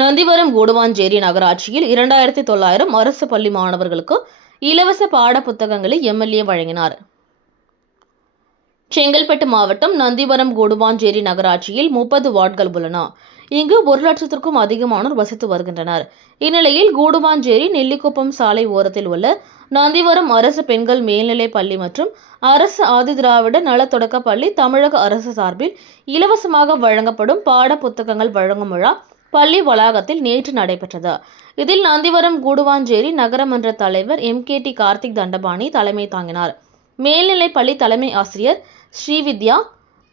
நந்திவரம் கூடுவாஞ்சேரி நகராட்சியில் 2900 அரசு பள்ளி மாணவர்களுக்கு இலவச பாட புத்தகங்களை எம்எல்ஏ வழங்கினார். செங்கல்பட்டு மாவட்டம் நந்திவரம் கூடுவாஞ்சேரி நகராட்சியில் 30 வார்டுகள் உள்ளன. இங்கு 1 லட்சத்திற்கும் அதிகமானோர் வசித்து வருகின்றனர். இந்நிலையில் கூடுவாஞ்சேரி நெல்லிக்குப்பம் சாலை ஓரத்தில் உள்ள நந்திவரம் அரசு பெண்கள் மேல்நிலைப் பள்ளி மற்றும் அரசு ஆதிதிராவிட நல தொடக்க பள்ளி தமிழக அரசு சார்பில் இலவசமாக வழங்கப்படும் பாட புத்தகங்கள் வழங்கும் விழா பள்ளி வளாகத்தில் நேற்று நடைபெற்றது. இதில் நந்திவரம் கூடுவாஞ்சேரி நகரமன்ற தலைவர் MKT கார்த்திக் தண்டபாணி தலைமை தாங்கினார். மேல்நிலைப் பள்ளி தலைமை ஆசிரியர் ஸ்ரீவித்யா,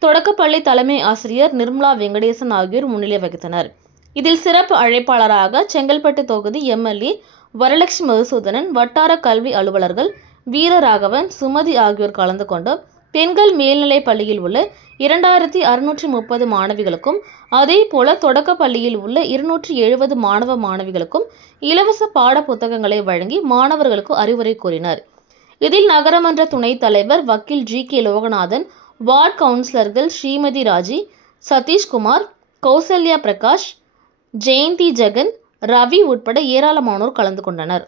தொடக்கப்பள்ளி தலைமை ஆசிரியர் நிர்மலா வெங்கடேசன் ஆகியோர் முன்னிலை வகித்தனர். இதில் சிறப்பு அழைப்பாளராக செங்கல்பட்டு தொகுதி MLA வரலட்சுமி மதுசூதனன், வட்டார கல்வி அலுவலர்கள் வீரராகவன், சுமதி ஆகியோர் கலந்து கொண்டு பெண்கள் மேல்நிலைப் பள்ளியில் உள்ள 2630 மாணவிகளுக்கும் அதேபோல தொடக்க பள்ளியில் உள்ள 270 மாணவ மாணவிகளுக்கும் இலவச பாட புத்தகங்களை வழங்கி மாணவர்களுக்கு அறிவுரை கூறினர். இதில் நகரமன்ற துணைத் தலைவர் வக்கீல் GK லோகநாதன், வார்டு கவுன்சிலர்கள் ஸ்ரீமதி ராஜி, சதீஷ்குமார், கௌசல்யா பிரகாஷ், ஜெயந்தி ஜெகன், ரவி உட்பட ஏராளமானோர் கலந்து கொண்டனர்.